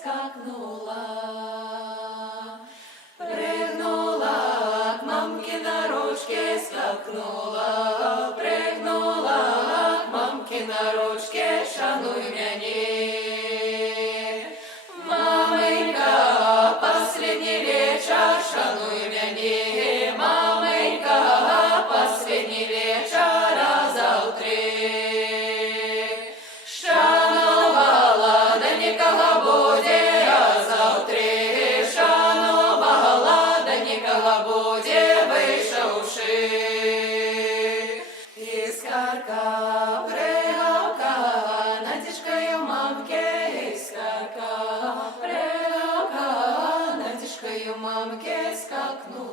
скакнула. Пригнула к мамки на ручке, скакнула. Пригнула к мамки на ручке, шануй мяне. Маменька, последний вечер, шануй мяне. Маменька, последний вечер, а завтра шанувала, да нікого буде, а завтра шанувала, да нікого буде, вийшовши. Іскарка, пригавка, Надіжкою мамки, іскарка, пригавка, Надіжкою мамки скакнула.